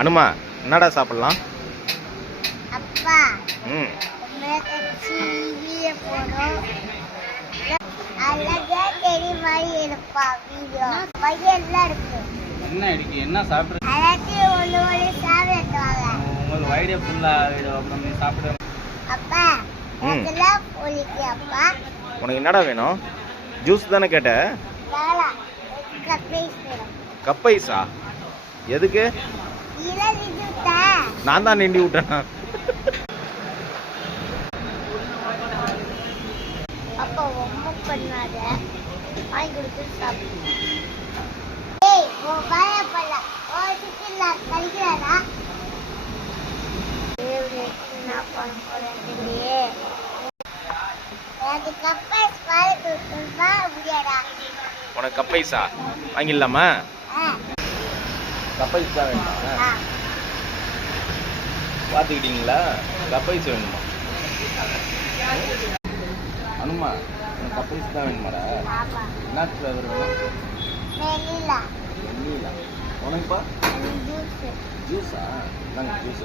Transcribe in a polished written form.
அனுமா என்னடா சாப்பிடலாம்? அப்பா ம் அழகா தெரிய மாதிரி இருப்பா வீடியோ பையெல்லாம் இருக்கு. என்ன இருக்கு? என்ன சாப்பிட்ற? எல்லாத்தையும் ஒன்று ஒன்று சாப்பிடுவாங்க. உங்களுக்கு வயிறே ஃபுல்லா ஆகிடும். அப்புறம் நீ சாப்பிட. அப்பா அதெல்லாம் போலிக்கு அப்பா. உனக்கு என்னடா வேணும்? ஜூஸ் தானே கேட்ட? வேலை கப்பைஸ் வேணும். கப்பைஸா? எதுக்கு? இளநீ விட்ட நான் தான் நிண்டி விட்டேனா? அப்பா ரொம்ப பண்ணாத வாங்கி கொடுத்து சாப்பிடு. ஏய் உன் வாய பல்ல ஓ சிக்கல்ல கடிக்கிறாரா? என்ன பண்ண போறேன்? எனக்கு கப்பைஸ் வாங்கி கொடுத்துருந்தா முடியாதா? உனக்கு கப்பைஸா வாங்கிடலாமா? கப்பைஸ் தான் வேணுமா? பார்த்துக்கிட்டீங்களா? கப்பைஸ் வேணுமா? அனுமா உனக்கு கப்பைஸ் தான் வேணுமாடா? ஆமா என்ன ஃப்ளேவர் வேணும்? வெண்ணிலா வெண்ணிலா. உனக்குப்பா? ஜூஸ் ஜூஸா? நாங்கள் ஜூஸ்